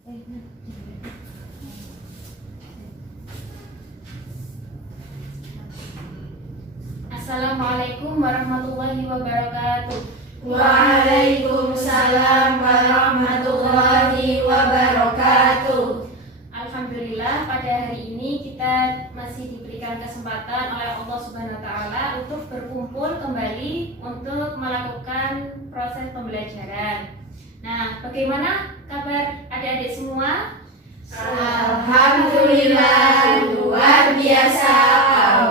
Assalamualaikum warahmatullahi wabarakatuh. Waalaikumsalam warahmatullahi wabarakatuh. Alhamdulillah, pada hari ini kita masih diberikan kesempatan oleh Allah Subhanahu wa Ta'ala untuk berkumpul kembali untuk melakukan proses pembelajaran. Nah, bagaimana kabar adik-adik semua? Alhamdulillah, luar biasa.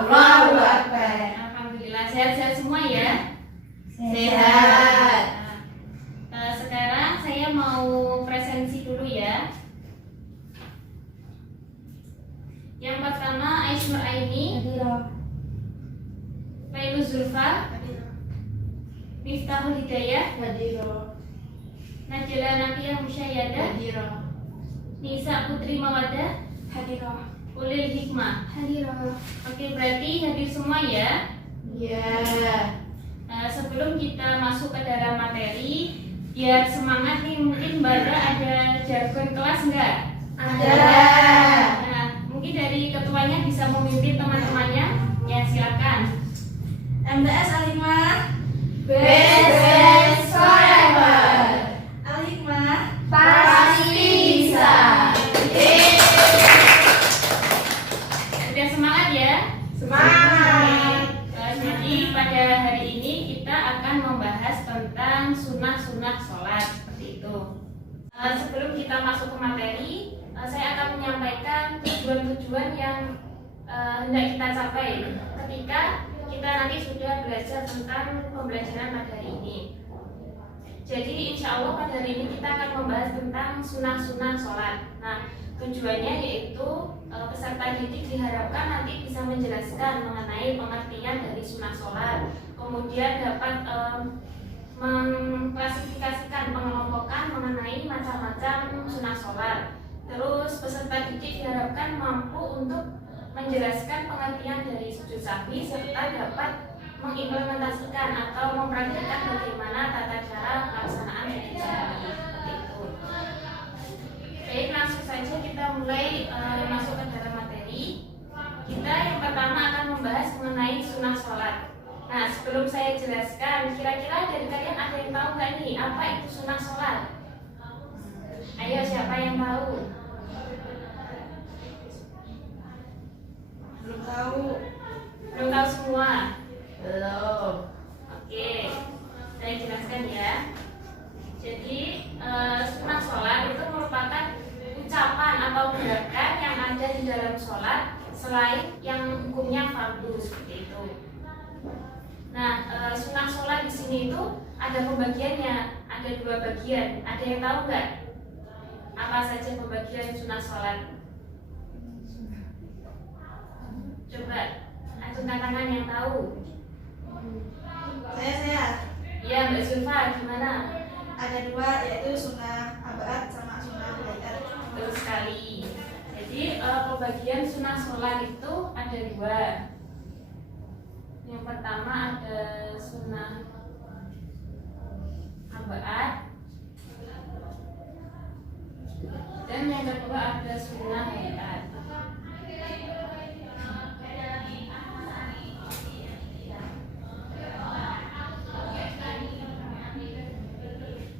Allahu Akbar. Alhamdulillah, sehat-sehat semua ya? Sehat. Sekarang saya mau presensi dulu ya. Yang pertama, Aisnur Aini, Lailu Zulfa, Miftahul Hidayah, Najla Nabiyah Musyayadah, Nisa Putri Mawadah, Ulil Hikmah. Oke, berarti hadir semua ya. Ya. Sebelum kita masuk ke dalam materi, biar semangat nih, mungkin Mbak ada jargon kelas enggak? Ada. Nah, mungkin dari ketuanya bisa memimpin teman-temannya. Ya, silakan. MTS Al-Hikmah, best forever. Al-Hikmah pasti bisa. Sudah semangat ya? Semangat. Jadi pada hari ini kita akan membahas tentang sunnah-sunnah sholat seperti itu. Sebelum kita masuk ke materi, saya akan menyampaikan tujuan-tujuan yang hendak kita capai ketika kita nanti sudah belajar tentang pembelajaran pada hari ini. Jadi insya Allah pada hari ini kita akan membahas tentang sunnah-sunnah sholat. Nah, tujuannya yaitu peserta didik diharapkan nanti bisa menjelaskan mengenai pengertian dari sunnah sholat, kemudian dapat mengklasifikasikan, pengelompokan mengenai macam-macam sunnah sholat. Terus peserta didik diharapkan mampu untuk menjelaskan pengertian dari sujud sahwi serta dapat mengimplementasikan atau mempraktikkan bagaimana tata cara pelaksanaan sujud sahwi seperti itu. Baik, langsung saja kita mulai masuk ke dalam materi. Kita yang pertama akan membahas mengenai sunnah sholat. Nah, sebelum saya jelaskan, kira-kira dari kalian ada yang tahu nggak nih apa itu sunnah sholat? Ayo, siapa yang tahu? Belum tahu. Belum tahu semua? Belum. Oke, saya jelaskan ya. Jadi sunnah sholat itu merupakan ucapan atau gerakan yang ada di dalam sholat selain yang hukumnya fardu seperti itu. Nah, sunnah sholat di sini itu ada pembagiannya, ada 2 bagian. Ada yang tahu nggak apa saja pembagian sunnah sholat? Coba acungkan tangan yang tahu. Saya. Ya, Mbak Zulfa, gimana? Ada 2, yaitu sunnah abad sama sunnah baiat. Betul sekali. Jadi pembagian sunnah sholat itu ada 2. Yang pertama ada sunnah abad, dan yang kedua ada sunnah baiat.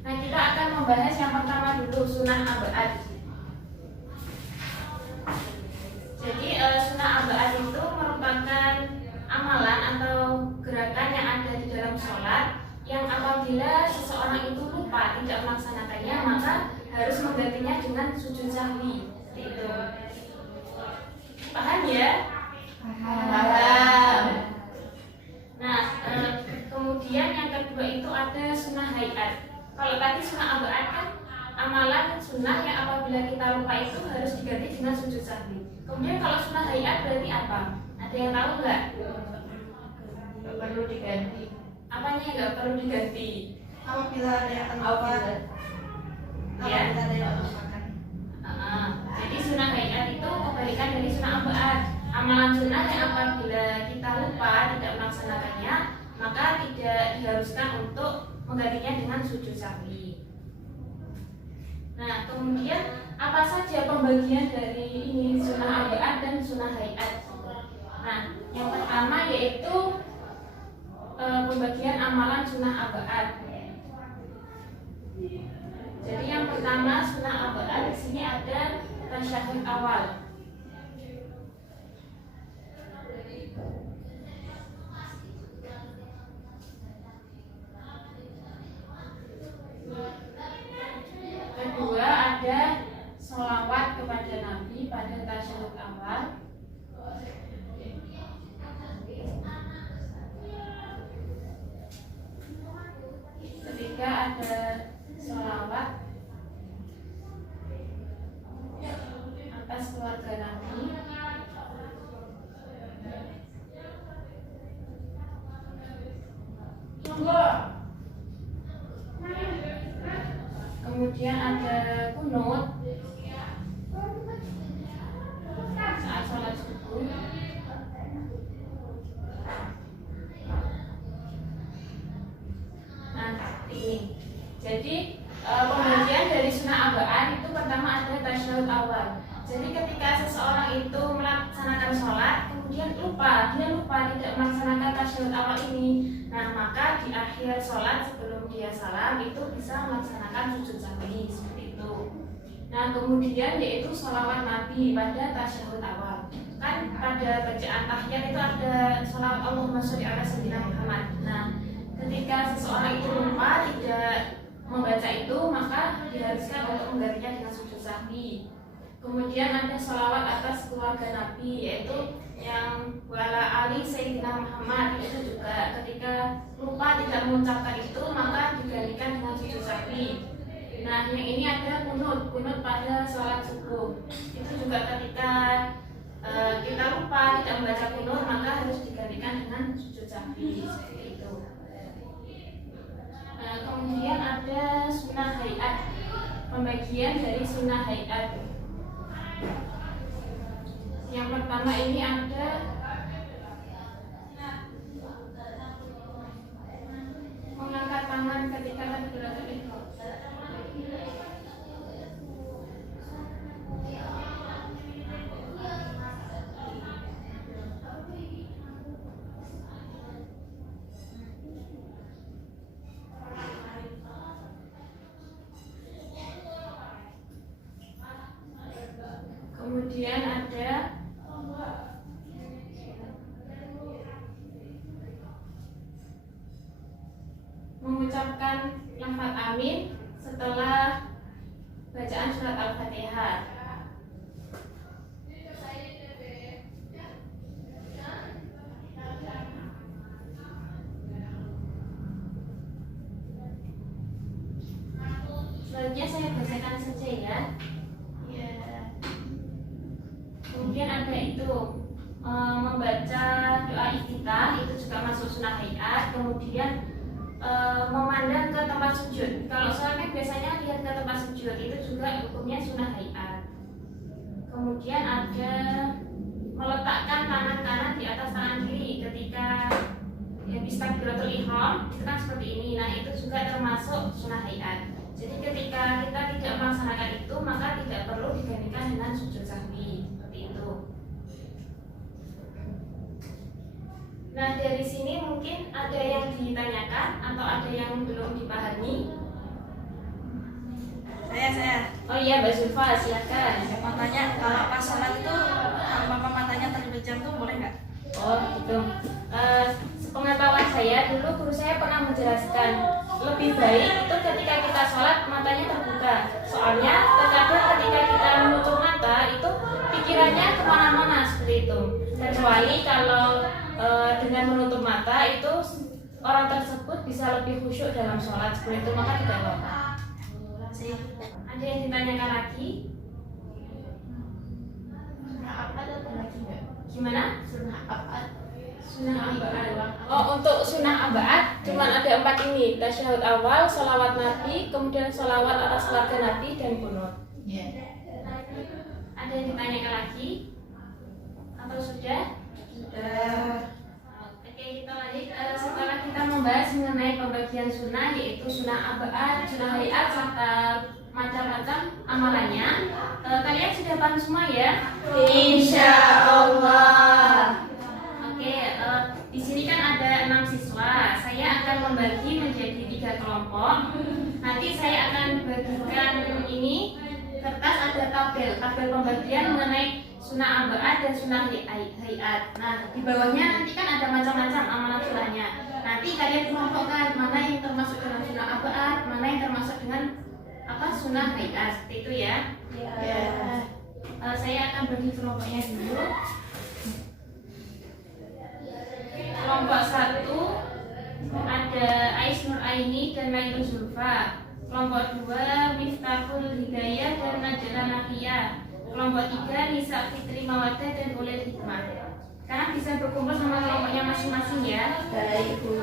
Nah, kita akan membahas yang pertama dulu, sunnah abad. Jadi sunnah abad itu merupakan amalan atau gerakan yang ada di dalam sholat yang apabila seseorang itu lupa tidak melaksanakannya, maka harus menggantinya dengan sujud sahwi. Seperti itu. Paham ya? Paham. Nah, kemudian yang kedua itu ada sunnah hayat. Kalau tadi sunnah abad kan amalan sunnah yang apabila kita lupa itu harus diganti dengan sujud sahwi. Kemudian kalau sunnah hayat berarti apa? Ada yang tahu nggak? Nggak perlu diganti. Apanya yang nggak perlu diganti? Apabila ada yang terlupa. Ya. Apabila ada yang terlupakan. Jadi sunnah hayat itu kebalikan dari sunnah abad. Amalan sunnah yang apabila kita lupa tidak melaksanakannya, maka tidak diharuskan untuk menggantinya dengan sujud sahwi. Nah, kemudian apa saja pembagian dari ini sunnah abaat dan sunnah hayat. Nah, yang pertama yaitu pembagian amalan sunnah abaat. Jadi yang pertama sunnah abaat, di sini ada tasyahud awal. Kedua ada sholawat kepada Nabi pada tasyahud awal. Ketiga ada sholawat atas keluarga Nabi. Kemudian ada kunut saat sholat subuh. Nah, ini. Jadi pembagian dari sunnah abaat itu pertama ada tasyahud awal. Jadi ketika seseorang itu melaksanakan sholat, kemudian dia lupa tidak melaksanakan tasyahud awal ini. Nah, maka di akhir sholat sebelum dia salam itu bisa melaksanakan sujud sahwi seperti itu. Nah, kemudian yaitu sholawat Nabi pada tasyahud awal. Kan pada bacaan tahiyat itu ada sholawat Allahumma sholli ala sayyidina Muhammad. Nah, ketika seseorang itu lupa tidak membaca itu, maka diharuskan untuk menggantinya dengan sujud sahwi. Kemudian ada sholawat atas keluarga Nabi, yaitu yang wala ali sayyidina Muhammad. Itu juga ketika lupa tidak mengucapkan itu, maka digantikan dengan sujud sahwi. Nah, yang ini ada kunut pada sholat subuh. Itu juga ketika kita lupa tidak membaca kunut, maka harus digantikan dengan sujud sahwi seperti itu. Nah, kemudian ada sunnah hayat, pembagian dari sunnah hayat. Yang pertama ini ada mengangkat tangan ketika takbiratul ihram. Kemudian ada mengucapkan lafaz amin setelah bacaan surat Al-Fatihah. Selanjutnya saya bacakan saja ya. Kemudian ada itu membaca doa iftitah, itu juga masuk sunnah hayat. Kemudian memandang ke tempat sujud. Kalau sholat biasanya lihat ke tempat sujud, itu juga hukumnya sunnah hayat. Kemudian ada meletakkan tangan kanan di atas tangan kiri ketika habis takbiratul ihram, itu kan seperti ini. Nah, itu juga termasuk sunnah hayat. Jadi ketika kita tidak melaksanakan itu, maka tidak perlu digantikan dengan sujud sahwi. Nah, dari sini mungkin ada yang ditanyakan atau ada yang belum dipahami. Saya. Oh iya, Mbak Zulfa, silakan. Saya mau tanya, kalau pas sholat itu tanpa matanya terpejam tuh boleh nggak? Oh gitu. Sepengetahuan saya dulu guru saya pernah menjelaskan lebih baik itu ketika kita sholat matanya terbuka. Soalnya terkadang ketika kita menutup mata itu pikirannya kemana-mana seperti itu. Kecuali kalau dengan menutup mata itu orang tersebut bisa lebih khusyuk dalam sholat seperti itu, maka tidak apa-apa. Ada yang ditanyakan lagi? Sunnah apa ada lagi nggak? Gimana? Sunnah apa? Sunnah abaat. Oh, untuk sunnah abaat cuma ada 4 ini: tasyahud awal, sholawat Nabi, kemudian sholawat atas keluarga Nabi, dan kunut. Ada yang ditanyakan lagi? Atau sudah? Sudah. Oke, kita lanjut. Setelah kita membahas mengenai pembagian sunnah, yaitu sunnah abad, sunnah hayat, serta macam-macam amalannya, kalian sudah paham semua ya? Insya Allah. Oke, di sini kan ada 6 siswa. Saya akan membagi menjadi 3 kelompok. Nanti saya akan bagikan ini kertas, ada tabel pembagian mengenai sunnah abad dan sunnah hayat. Nah, di bawahnya nanti kan ada macam-macam amalan sunnahnya. Nanti kalian kelompokkan mana yang termasuk dalam sunnah abad, mana yang termasuk dengan sunnah hayat, seperti itu ya. Saya akan bagi kelompoknya dulu. Kelompok 1 ada Ais Nur Aini dan Mailun Zulfa. Kelompok 2 Miftahul Hidayah dan Najla Nahia. Kelompok 3 Nisa Fitri Mawadah dan Ulil Hikmah. Sekarang bisa berkumpul sama kelompoknya masing-masing ya. Baik, Bu.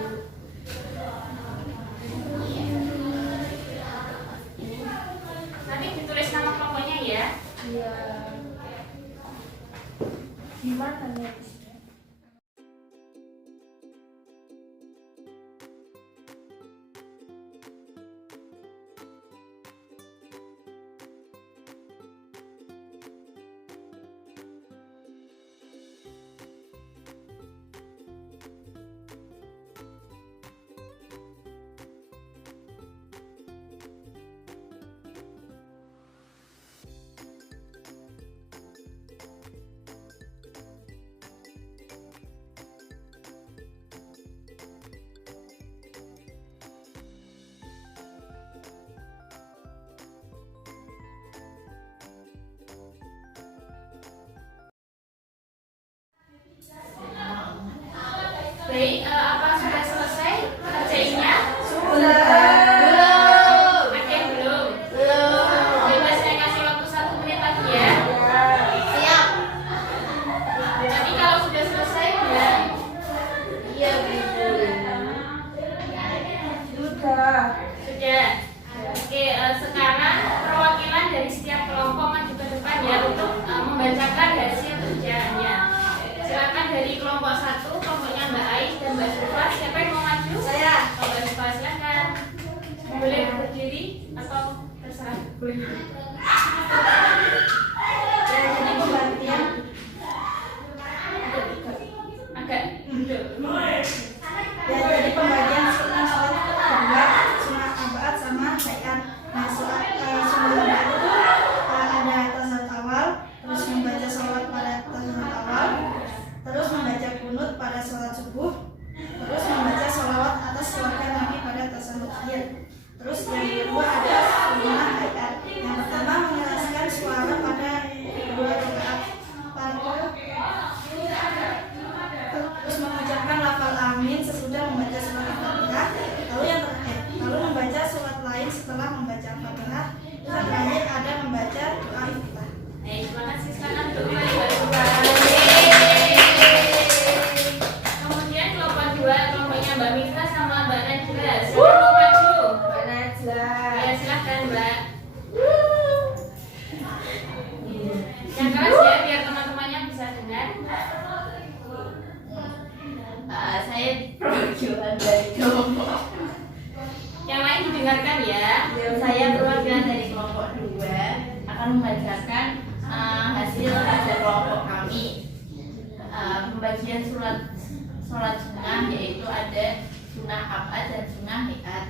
Nanti ditulis nama kelompoknya ya. Iya. Gimana nih? Baik, apa sudah selesai kerjainnya? Belum. Ada yang belum? Coba saya kasih waktu 1 menit lagi ya. Siap. Nanti kalau sudah selesai ya. Iya, Bu. Sudah. Sudah. Oke, sekarang perwakilan dari setiap kelompok maju ke depan ya untuk membacakan hasil kerjaannya. Silakan dari kelompok 1, kelompoknya Mbak Ais dan Mbak Zulfa. Siapa yang mau maju? Saya. Mbak Zulfa, silakan. Boleh berdiri atau terserah. Boleh. Jadi pembagian Agak duduk. jadi pembagian sunnah sholat kedua, sunnah abad sama hayat. Nah, sunnah abad itu ada tasawuf awal, terus membaca sholat pada tasawuf awal, terus membaca kunut pada sholat subuh, terus membaca sholawat atas keluarga Nabi pada tasawuf akhir. Terus yang kedua ada sunnah hayat. Yang pertama menjelaskan suara pada 2 rakaat terus mengucapkan lafal amin sesudah membaca surat Al-Fatihah. Lalu yang terakhir, lalu membaca surat lain setelah membaca Al-Fatihah. Terus yang terakhir ada membaca doa iftitah. Terima kasih. Silakan duduk kembali Mbak Zulfa. Kemudian kelompok 2, kelompoknya Mbak Mifta sama Mbak Najla. Siapa mau maju? Mbak Najla. Ya, silakan Mbak. Yang keras ya, biar teman-temannya bisa dengar. Saya perwakilan dari kelompok. Yang lain didengarkan ya. Saya perwakilan dari kelompok 2 akan membacakan hasil kerja kelompok kami. Pembagian sholat sunnah yaitu ada sunnah abad dan sunnah hayat.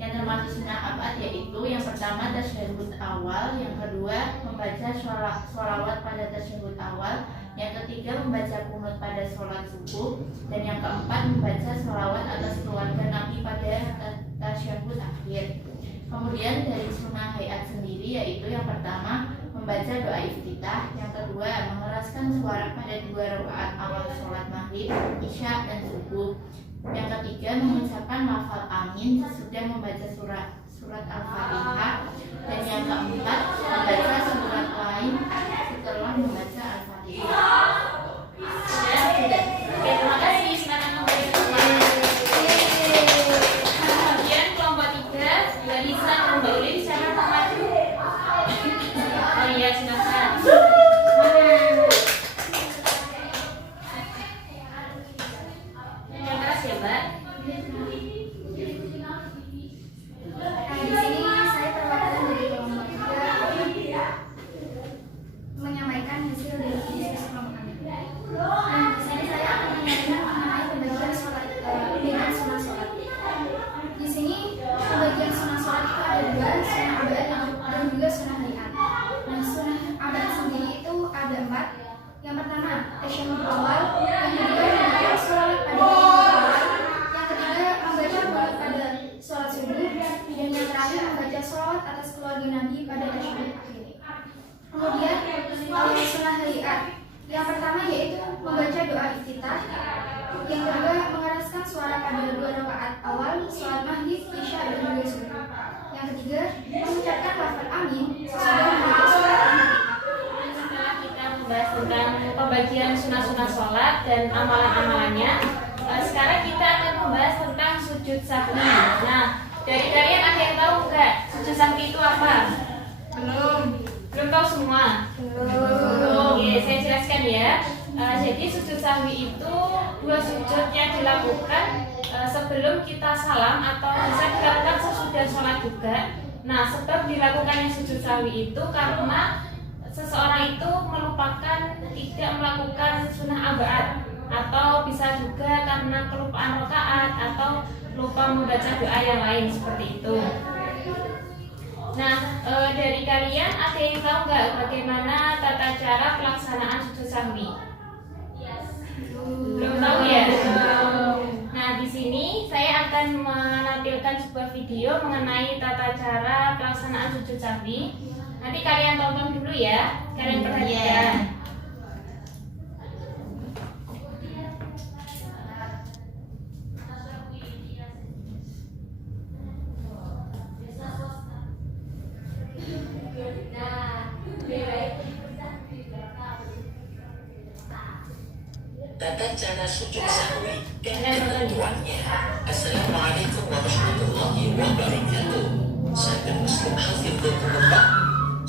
Yang termasuk sunnah abad yaitu yang pertama tasyahud awal, yang kedua membaca sholawat pada tasyahud awal, yang ketiga membaca kunut pada sholat subuh, dan yang keempat membaca sholawat atas keluarga Nabi pada tasyahud akhir. Kemudian dari sunnah hayat sendiri yaitu yang pertama membaca doa iftitah, yang kedua mengeraskan suara pada 2 rakaat awal sholat maghrib, isya, dan subuh, yang ketiga mengucapkan lafal amin sesudah membaca surat Al-Fatihah, dan yang keempat membaca surat lain setelah membaca Al-Fatihah. Sudah. Oke, terima kasih. Silakan kembali ke tempat. Kemudian kelompok 3, Mbak Lisa dan Mbak Ulin. Siapa yang mau maju? Oh iya, silakan. Mana? Yang pertama tasyahud awal, yang kedua membaca sholat pada awal, yang ketiga membaca qunut pada sholat subuh, dan yang terakhir membaca sholat atas keluarga Nabi pada tasyahud akhir. Kemudian sunnah hayat. Yang pertama yaitu membaca doa iftitah. Yang kedua mengeraskan suara pada 2 rakaat awal sholat maghrib, isya dan juga subuh. Yang ketiga mengucapkan lafaz amin sesudah membaca surat Al-Fatihah. Setelah kita membahas tentang pembagian sunah-sunah sholat dan amalan-amalannya, sekarang kita akan membahas tentang sujud sahwi. Nah, dari kalian ada yang tahu nggak sujud sahwi itu apa? Belum tahu semua? Oke, saya jelaskan ya. Jadi sujud sahwi itu 2 sujud yang dilakukan sebelum kita salam atau bisa dilakukan sesudah sholat juga. Nah, sebab dilakukannya sujud sahwi itu karena seseorang itu melupakan tidak melakukan sunnah abad, atau bisa juga karena kelupaan rakaat atau lupa membaca doa yang lain seperti itu. Nah, dari kalian ada yang tahu nggak bagaimana tata cara pelaksanaan sujud sahwi? Belum tahu ya? Nah, di sini saya akan menampilkan sebuah video mengenai tata cara pelaksanaan sujud sahwi. Nanti kalian tonton dulu ya, kalian perhatikan. Tata cara sujud sahwi dan ketentuannya. Assalamualaikum warahmatullahi wabarakatuh. Sahabat Muslim hafizahullah.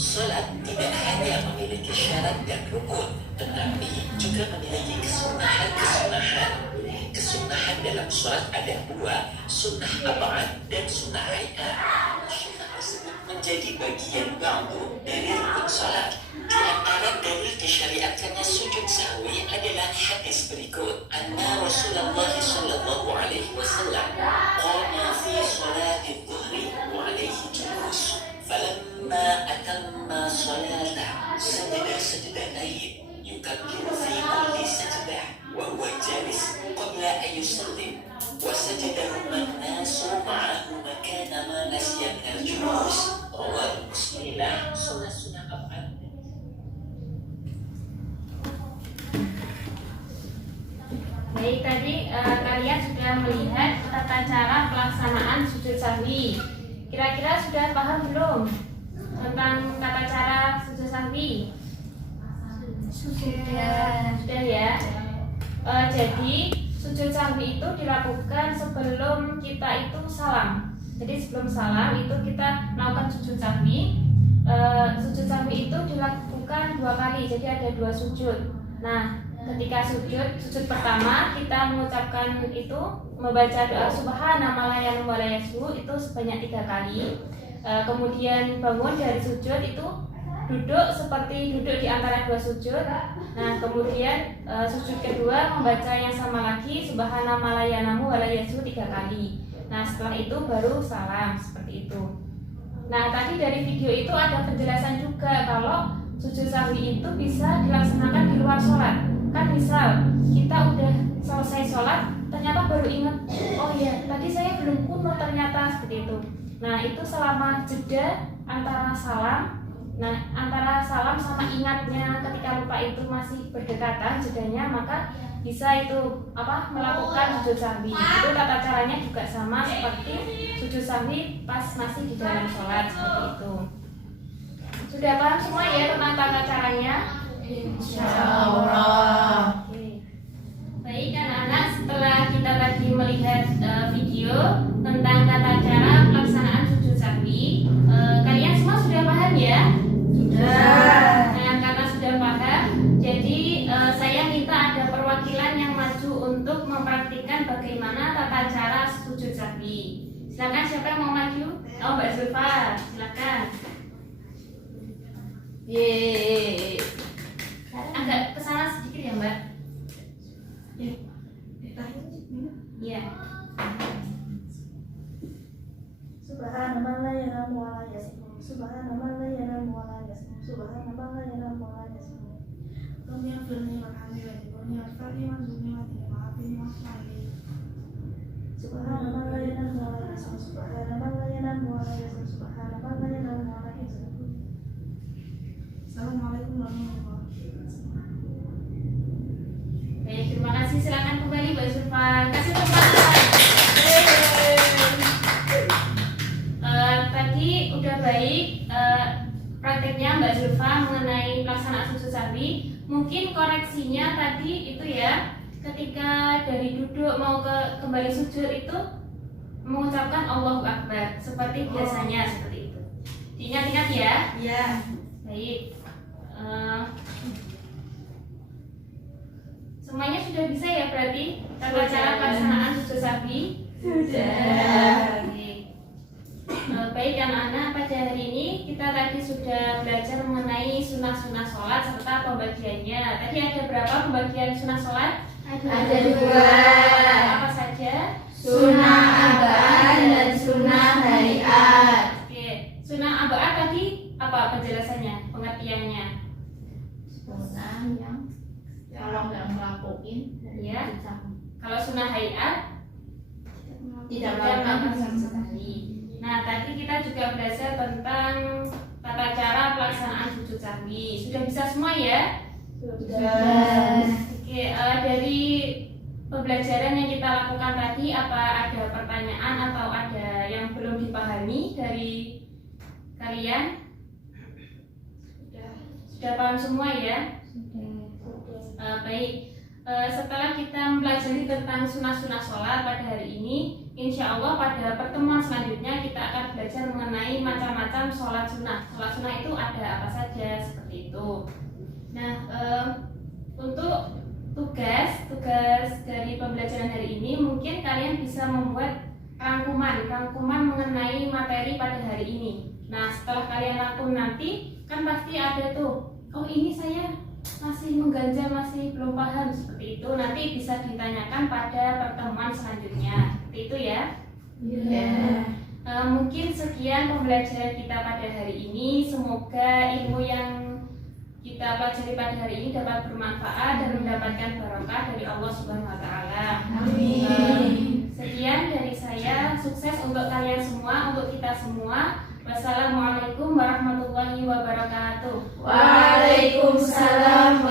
Salat tidak hanya memiliki syarat dan rukun, tetapi juga memiliki kesunahan-kesunahan. Kesunahan dalam salat ada 2, sunnah abad dan sunnah hayat. Sunnah tersebut menjadi bagian ba'du dari rukun salat. Di antara dalil disyariatkannya sujud sahwi adalah hadis berikut. Anna Rasulullah sallallahu alaihi wasallam qama fi salati dhuhri wa alaihi julus. Falamma atamma salata sajada sajdatayn yukabbiru fi kulli sajdah wa huwa jalis qabla an yusallim wa sajadahuma an-nasu ma'ahu makana ma nasiya min al-julus. Rawahu Muslim. Sunnah abad. Baik, tadi kalian sudah melihat tata cara pelaksanaan sujud sahwi. Kira-kira sudah paham belum tentang tata cara sujud sahwi? Sudah ya. Jadi sujud sahwi itu dilakukan sebelum kita itu salam. Jadi sebelum salam itu kita melakukan sujud sahwi. Sujud sahwi itu dilakukan 2 kali, jadi ada 2 sujud. Nah, ketika sujud pertama kita mengucapkan itu membaca doa subhana ma la ya'lamu wa la yasbu itu sebanyak 3 kali. Kemudian bangun dari sujud itu duduk seperti duduk di antara 2 sujud. Nah, kemudian sujud kedua membaca yang sama lagi subhana ma la ya'lamu wa la yasbu 3 kali. Nah, setelah itu baru salam seperti itu. Nah, tadi dari video itu ada penjelasan juga kalau sujud sahwi itu bisa dilaksanakan di luar sholat. Kan misal kita udah selesai sholat ternyata baru ingat, oh iya tadi saya belum kunut ternyata seperti itu. Nah, itu selama jeda antara salam, nah antara salam sama ingatnya ketika lupa itu masih berdekatan jedanya, maka bisa itu melakukan sujud sahwi. Itu tata caranya juga sama seperti sujud sahwi pas masih di dalam sholat seperti itu. Sudah paham semua ya tentang tata caranya? Insyaallah. Oke. Baik anak-anak, setelah kita tadi melihat video tentang tata cara pelaksanaan sujud sahwi, kalian semua sudah paham ya? Sudah. Nah, karena sudah paham, jadi saya minta ada perwakilan yang maju untuk mempraktikkan bagaimana tata cara sujud sahwi. Silakan, siapa yang mau maju? Oh, Mbak Zulfa, silakan. Yeay. Agak kesana sedikit ya, Mbak. Iya. Subhanallah la yanamu wa la yasmu. Subhanallah la yanamu wa la yasmu. Subhanallah la yanamu wa la yasmu. Lam yaghfirni wa Assalamualaikum warahmatullahi wabarakatuh. Baik, terima kasih. Silakan kembali Mbak Zulfa. Kasih tepuk tangan. Tadi udah baik prakteknya Mbak Zulfa mengenai pelaksanaan sujud sahwi. Mungkin koreksinya tadi itu ya, ketika dari duduk mau kembali sujud itu mengucapkan Allahu Akbar seperti biasanya seperti itu. Diingat-ingat ya. Iya. Baik. Semuanya sudah bisa ya berarti tata cara pelaksanaan sujud sahwi? Sudah. Baik anak-anak, pada hari ini kita tadi sudah belajar mengenai sunnah-sunnah sholat serta pembagiannya. Tadi ada berapa pembagian sunnah sholat? Ada 2. Apa saja? Sunnah abaan dan sunnah hariat. Oke, sunnah abaan tadi apa penjelasannya, pengertiannya? Sunnah yang kalau nggak ngelakuin Ya. Kalau sunnah hayat tidak melakukan melakukan sama sekali. Nah, tadi kita juga belajar tentang tata cara pelaksanaan sujud sahwi. Sudah bisa semua ya? Sudah. Oke, dari pembelajaran yang kita lakukan tadi, apa ada pertanyaan atau ada yang belum dipahami dari kalian? Sudah paham semua ya? Baik. Setelah kita mempelajari tentang sunnah-sunnah sholat pada hari ini, insya Allah pada pertemuan selanjutnya kita akan belajar mengenai macam-macam sholat sunnah. Sholat sunnah itu ada apa saja seperti itu. Nah, untuk tugas dari pembelajaran hari ini mungkin kalian bisa membuat rangkuman mengenai materi pada hari ini. Nah, setelah kalian rangkum nanti kan pasti ada tuh, oh ini saya masih mengganjal, masih belum paham seperti itu. Nanti bisa ditanyakan pada pertemuan selanjutnya. Seperti itu ya. Mungkin sekian pembelajaran kita pada hari ini. Semoga ilmu yang kita pelajari pada hari ini dapat bermanfaat dan mendapatkan barokah dari Allah Subhanahu wa taala. Amin. Sekian dari saya. Sukses untuk kalian semua, untuk kita semua. Wassalamualaikum warahmatullahi wabarakatuh. Waalaikumsalam